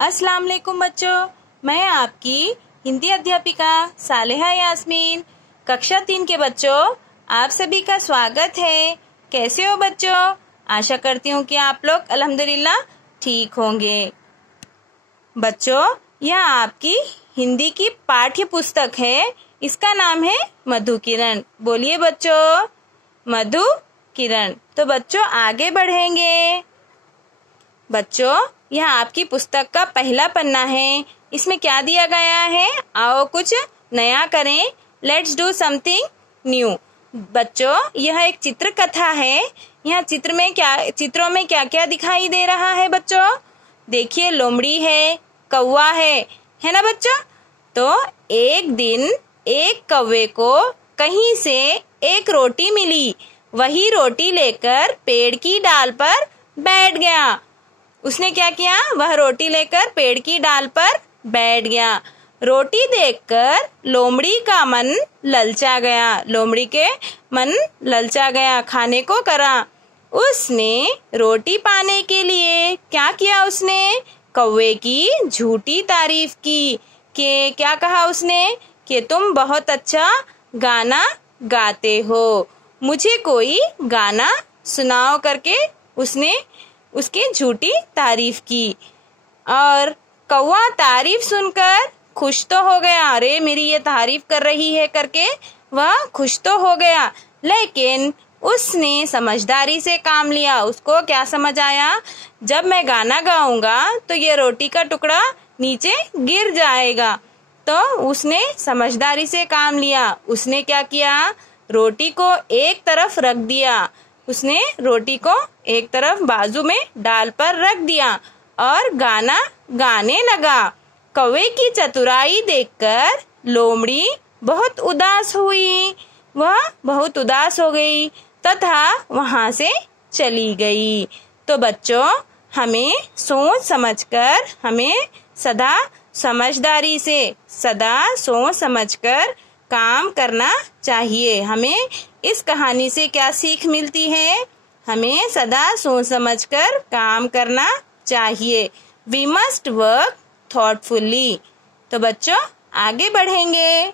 अस्सलाम वालेकुम बच्चों, मैं आपकी हिंदी अध्यापिका सालेहा यास्मीन। कक्षा 3 के बच्चों, आप सभी का स्वागत है। कैसे हो बच्चों? आशा करती हूँ कि आप लोग अल्हम्दुलिल्लाह ठीक होंगे। बच्चों, यह आपकी हिंदी की पाठ्य पुस्तक है। इसका नाम है मधु किरण। बोलिए बच्चों, मधु किरण। तो बच्चों आगे बढ़ेंगे। बच्चों, यह आपकी पुस्तक का पहला पन्ना है। इसमें क्या दिया गया है? आओ कुछ नया करें। Let's do something new. बच्चों, यह एक चित्र कथा है। यह चित्रों में क्या क्या दिखाई दे रहा है बच्चों? देखिए, लोमड़ी है, कौवा है ना बच्चों? तो एक दिन एक कौवे को कहीं से एक रोटी मिली। वही रोटी लेकर पेड़ की डाल पर बैठ गया। उसने क्या किया? वह रोटी लेकर पेड़ की डाल पर बैठ गया। रोटी देखकर लोमड़ी का मन ललचा गया। लोमड़ी के मन ललचा गया, खाने को करा। उसने रोटी पाने के लिए क्या किया? उसने कौवे की झूठी तारीफ की। कि क्या कहा उसने? कि तुम बहुत अच्छा गाना गाते हो, मुझे कोई गाना सुनाओ करके उसने उसकी झूठी तारीफ की। और कौवा तारीफ सुनकर खुश तो हो गया। अरे, मेरी ये तारीफ कर रही है करके वह खुश तो हो गया, लेकिन उसने समझदारी से काम लिया। उसको क्या समझ आया? जब मैं गाना गाऊंगा तो ये रोटी का टुकड़ा नीचे गिर जाएगा। तो उसने समझदारी से काम लिया। उसने क्या किया? रोटी को एक तरफ रख दिया। उसने रोटी को एक तरफ बाजू में डाल पर रख दिया और गाना गाने लगा। कौवे की चतुराई देखकर लोमड़ी बहुत उदास हुई। वह बहुत उदास हो गई तथा वहां से चली गई। तो बच्चों, हमें सोच समझकर, हमें सदा समझदारी से, सदा सोच समझकर काम करना चाहिए। हमें इस कहानी से क्या सीख मिलती है? हमें सदा सोच समझकर काम करना चाहिए। We must work thoughtfully. तो बच्चों आगे बढ़ेंगे।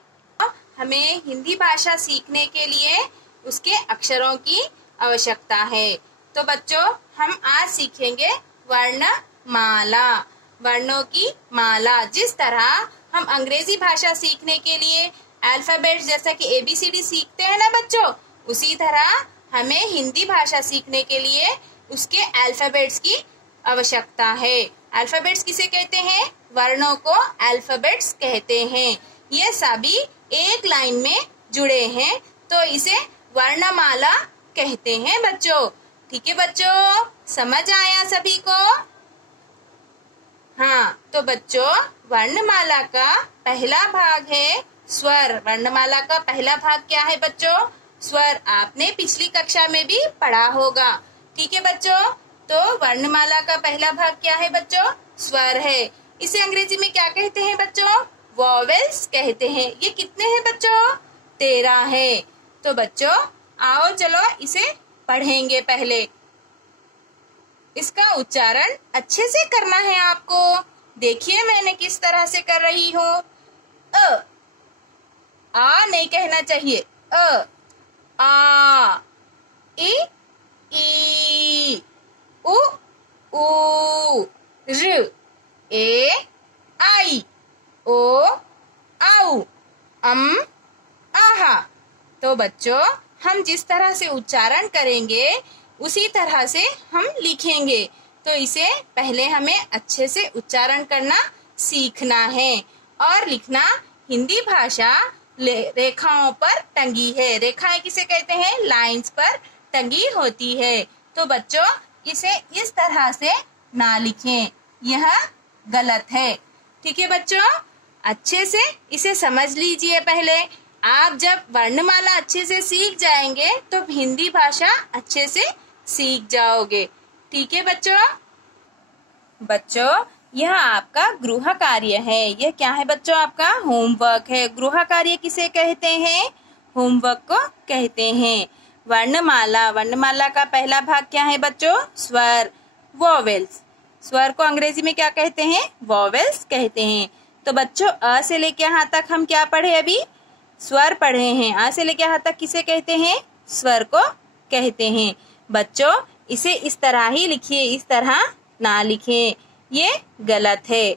हमें हिंदी भाषा सीखने के लिए उसके अक्षरों की आवश्यकता है। तो बच्चों, हम आज सीखेंगे वर्णमाला, वर्णों की माला। जिस तरह हम अंग्रेजी भाषा सीखने के लिए अल्फाबेट जैसा कि ABCD सीखते हैं ना बच्चों, उसी तरह हमें हिंदी भाषा सीखने के लिए उसके अल्फाबेट्स की आवश्यकता है। अल्फाबेट्स किसे कहते हैं? वर्णों को अल्फाबेट्स कहते हैं। ये सभी एक लाइन में जुड़े हैं, तो इसे वर्णमाला कहते हैं बच्चों। ठीक है बच्चों, समझ आया सभी को? हाँ, तो बच्चों वर्णमाला का पहला भाग है स्वर। वर्णमाला का पहला भाग क्या है बच्चों? स्वर। आपने पिछली कक्षा में भी पढ़ा होगा। ठीक है बच्चों, तो वर्णमाला का पहला भाग क्या है बच्चों? स्वर है। इसे अंग्रेजी में क्या कहते हैं बच्चों? वॉवेल्स कहते हैं। ये कितने हैं बच्चों? 13 है। तो बच्चों आओ चलो इसे पढ़ेंगे। पहले इसका उच्चारण अच्छे से करना है आपको। देखिए मैंने किस तरह से कर रही हूँ। आ नहीं कहना चाहिए। आ, ई, उ, र, ए, आई, ओ, आउ, आहा। तो बच्चों हम जिस तरह से उच्चारण करेंगे उसी तरह से हम लिखेंगे। तो इसे पहले हमें अच्छे से उच्चारण करना सीखना है। और लिखना, हिंदी भाषा रेखाओं पर टंगी है। रेखाएं किसे कहते हैं? लाइंस पर टंगी होती है। तो बच्चों इसे इस तरह से ना लिखें, यह गलत है। ठीक है बच्चों, अच्छे से इसे समझ लीजिए। पहले आप जब वर्णमाला अच्छे से सीख जाएंगे तो हिंदी भाषा अच्छे से सीख जाओगे। ठीक है बच्चों? बच्चों यह आपका गृह कार्य है। यह क्या है बच्चों? आपका होमवर्क है। गृह कार्य किसे कहते हैं? होमवर्क को कहते हैं। वर्णमाला, वर्णमाला का पहला भाग क्या है बच्चों? स्वर, वोवेल्स। स्वर को अंग्रेजी में क्या कहते हैं? वॉवेल्स कहते हैं। तो बच्चों, अ से लेके यहाँ तक हम क्या पढ़े? अभी स्वर पढ़े हैं। आ से लेके यहाँ तक किसे कहते हैं? स्वर को कहते हैं। बच्चों, इसे इस तरह ही लिखिए, इस तरह ना लिखें, ये गलत है।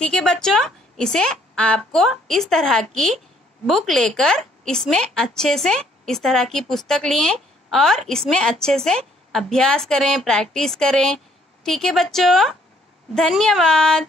ठीक है बच्चों, इसे आपको इस तरह की बुक लेकर इसमें अच्छे से, इस तरह की पुस्तक लिए और इसमें अच्छे से अभ्यास करें, प्रैक्टिस करें। ठीक है बच्चों, धन्यवाद।